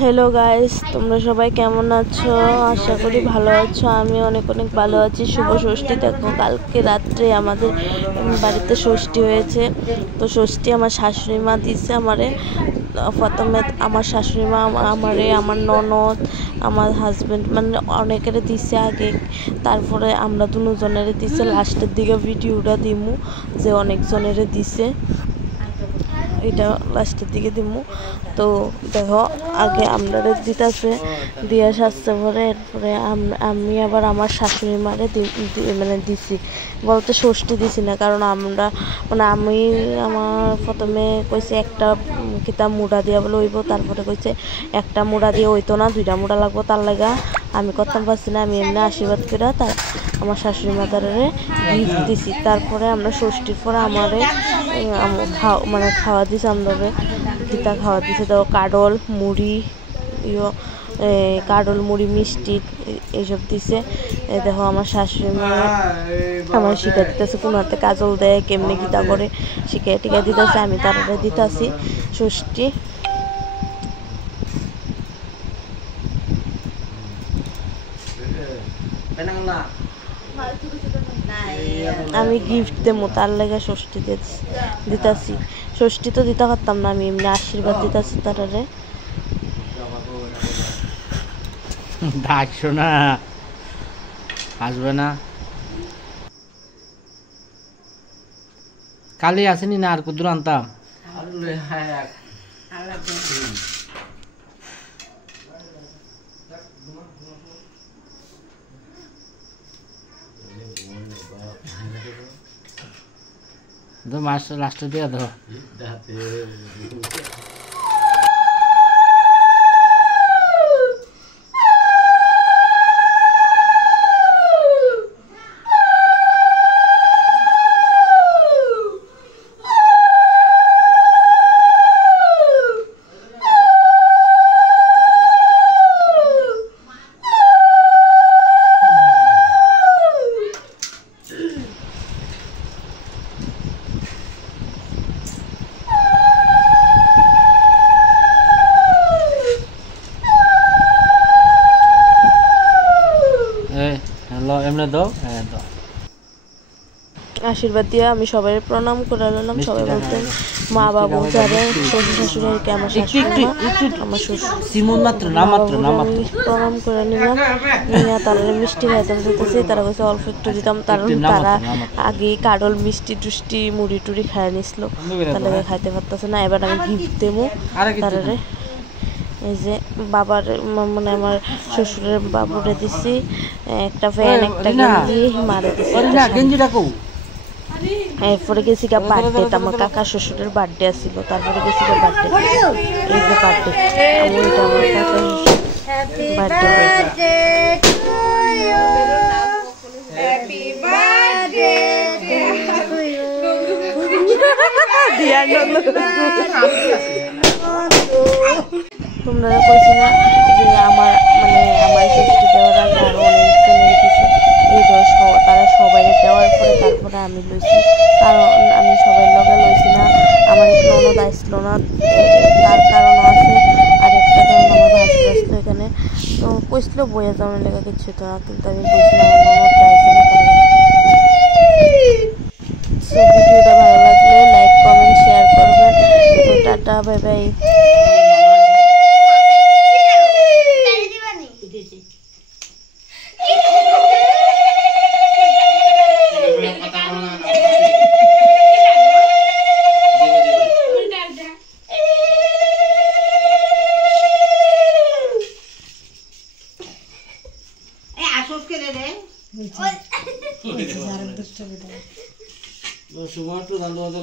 Hello guys, তোমরা সবাই কেমন আছো? আশা করি ভালো আছো। আমি অনেক ভালো আছি। শুভ ষষ্ঠী। দেখো, কালকে রাত্রে আমাদের বাড়িতে ষষ্ঠী হয়েছে। তো ষষ্ঠী আমার শাশুড়ি মা দিচ্ছে আমারে। প্রথমে আমার শাশুড়ি মা আমারে, আমার ননদ, আমার হাজব্যান্ড, মানে অনেকের দিচ্ছে আগে, তারপরে আমরা দুজনের দিচ্ছে। লাস্টের দিকে ভিডিওটা দিমু যে অনেকজনের দিছে, এটা লাস্টের দিকে দিমু। তো দেখো, আগে আমরা দিতেছে দিয়ে সাজতে পরে, এরপরে আমি আবার আমার শাশুড়ি মারে মানে দিছি, বলতে ষষ্ঠী দিছি না, কারণ আমরা মানে আমি আমার প্রথমে কইছে একটা কিতাব মুড়া দিয়া বলে হইব, তারপরে কইছে একটা মুড়া দিয়ে হইতো না, 2টা মুড়া লাগবো। তার লাগা আমি করতাম পারছি না, আমি এমনি আশীর্বাদ করে তার আমার শাশুড়ি মাতারে গিফট দিছি। তারপরে আমরা ষষ্ঠীর পরে আমারে মানে খাওয়া দিছে, আমরা গীতা খাওয়া দিছে। তো কাডল মুড়ি, কাডল মুড়ি, মিষ্টি এইসব দিছে। দেখো, আমার শাশুড়ি মা আমার শিখা দিতেছে কোন হাতে কাজল দেয়, কেমনি গীতা করে শিখে টিকা দিতেছে। আমি তারা দিতেছি ষষ্ঠী। আমি গিফট দেবো, তার লেগে ষষ্ঠী দিতাছি। ষষ্ঠী তো দিতে পারতাম না, আমি এমনি আশীর্বাদ দিতাছি তারারে। ডাকছো না, আসবে না। কালি আসেনি না, আর কুদুর আনতাম। মাস লাস্টে দিয়ে দাও। এমনি দাও, হ্যাঁ দাও। আশীর্বাদ দিয়ে আমি সবাই প্রণাম করে নিলাম। সবাই বলতেন মা বাবু যারা শ্বশুর শাশুড়ি, আমার শাশুড়ি মা, আমার শ্বশুর আমি প্রণাম করে নিলাম। নিয়ে তারা মিষ্টি খাইতাম যেতেছি, তারা কাছে অল্প একটু দিতাম, কারণ তারা আগে কাডল মিষ্টি টুষ্টি মুড়ি টুড়ি খাইয়া নিছিল, তাহলে খাইতে পারতেছে না। এবার আমি গিফট দেবো তারারে। এই যে বাবার মানে আমার শ্বশুরের বাবুরে দিছি একটা ফ্যান, একটা গেঞ্জি, মারে দিছি। এরপরে গেছি গা বার্থডে, আমার কাকা শ্বশুরের বার্থডে আসছিল, তারপরে গেছি গা বার্থডে। এই যে বার্থডে, ওইটা আমার কাকা শ্বশুর বার্থডে। তোমরা কইছি না যে আমার মানে আমার ষষ্ঠী দেওয়ার আগে আরো অনেকজনের কিছু এই দোষ, তারা সবাই দেওয়ার পরে তারপরে আমি লইছি, কারণ আমি সবাই লগে লইছি না। আমার এক ননদ আসছিল না, তার কারণ আছে। আর একটা কারণ, আমার ভাসুর আসলো এখানে, তো কইছিল বইয়া যাওয়ার লেখা কিছু তো না, কিন্তু আমি বলছি না আমার ননদটা আসছে না। সো ভিডিওটা ভালো লাগলে লাইক, কমেন্ট, শেয়ার করবেন। Tata, bye bye. সুমার তো দাঁড়াতে